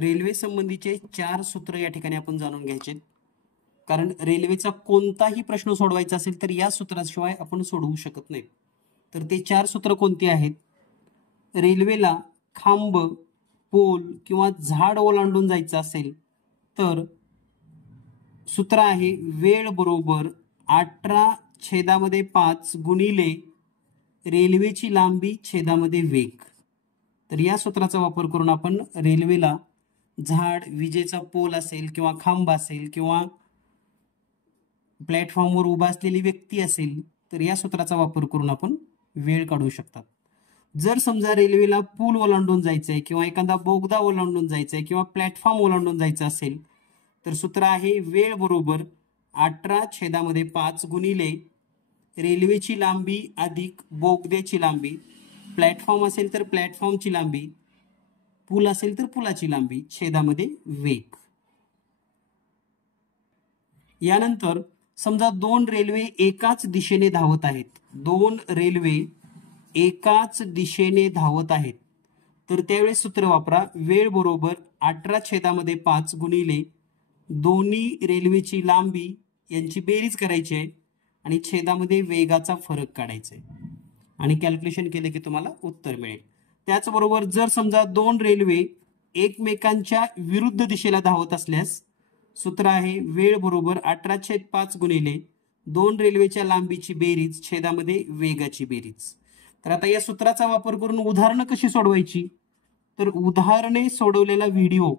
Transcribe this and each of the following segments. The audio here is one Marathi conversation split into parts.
रेल्वे संबंधीचे 4 सूत्र या ठिकाणी आपण जाणून घ्यायचे, कारण रेल्वेचा कोणताही प्रश्न सोडवायचा असेल तर या सूत्राशिवाय आपण सोडवू शकत नाही. तर ते 4 सूत्र कोणती आहेत? रेल्वेला खांब, पोल किंवा झाड ओलांडून जायचं असेल तर सूत्र आहे वेळ बरोबर 18/5 गुणिले रेल्वेची लांबी छेदामध्ये वेग. तर या सूत्राचा वापर करून आपण रेल्वेला झाड, विजेचा पोल असेल किंवा खांब असेल किंवा प्लॅटफॉर्मवर उभा असलेली व्यक्ती असेल तर या सूत्राचा वापर करून आपण वेळ काढू शकतात. जर समजा रेल्वेला पूल ओलांडून जायचंय किंवा एखादा बोगदा ओलांडून जायचंय किंवा प्लॅटफॉर्म ओलांडून जायचं असेल तर सूत्र आहे वेळ बरोबर 18/5 गुणिले रेल्वेची लांबी अधिक बोगद्याची लांबी, प्लॅटफॉर्म असेल तर प्लॅटफॉर्मची लांबी, पूल असेल तर पुलाची लांबी छेदामध्ये वेग. यानंतर समजा 2 रेल्वे एकाच दिशेने धावत आहेत, 2 रेल्वे एकाच दिशेने धावत आहेत, तर त्यावेळेस सूत्र वापरा वेळ बरोबर 18/5 गुणिले दोन्ही रेल्वेची लांबी यांची बेरीज करायची आहे आणि छेदामध्ये वेगाचा फरक काढायचा आहे आणि कॅल्क्युलेशन केले की तुम्हाला उत्तर मिळेल. त्याचबरोबर जर समजा 2 रेल्वे एकमेकांच्या विरुद्ध दिशेला धावत असल्यास सूत्र आहे वेळ बरोबर 18/5 गुणिले 2 रेल्वेच्या लांबीची बेरीज छेदामध्ये वेगाची बेरीज. तर आता या सूत्राचा वापर करून उदाहरणं कशी सोडवायची, तर उदाहरणे सोडवलेला व्हिडिओ,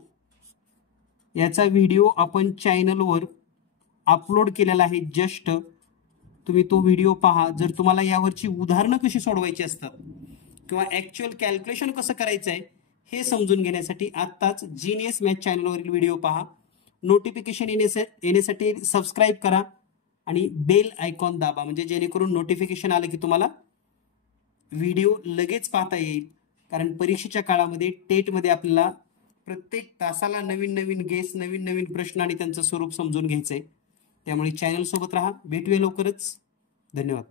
याचा व्हिडिओ आपण चॅनलवर अपलोड केलेला आहे. जस्ट तुम्ही तो व्हिडिओ पहा. जर तुम्हाला यावरची उदाहरणं कशी सोडवायची असतात किंवा ऍक्च्युअल कॅल्क्युलेशन कसं करायचं आहे हे समजून घेण्यासाठी आत्ताच जीनियस मॅथ चॅनलवरील व्हिडिओ पहा. नोटिफिकेशन येण्यासाठी सबस्क्राईब करा आणि बेल आयकॉन दाबा, म्हणजे जेणेकरून नोटिफिकेशन आलं की तुम्हाला व्हिडिओ लगेच पाहता येईल. कारण परीक्षेच्या काळामध्ये टेटमध्ये आपल्याला प्रत्येक तासाला नवीन नवीन गेस, नवीन नवीन प्रश्न आणि त्यांचं स्वरूप समजून घ्यायचंय. त्यामुळे चॅनल सोबत राहा. भेटूया लवकरच. धन्यवाद.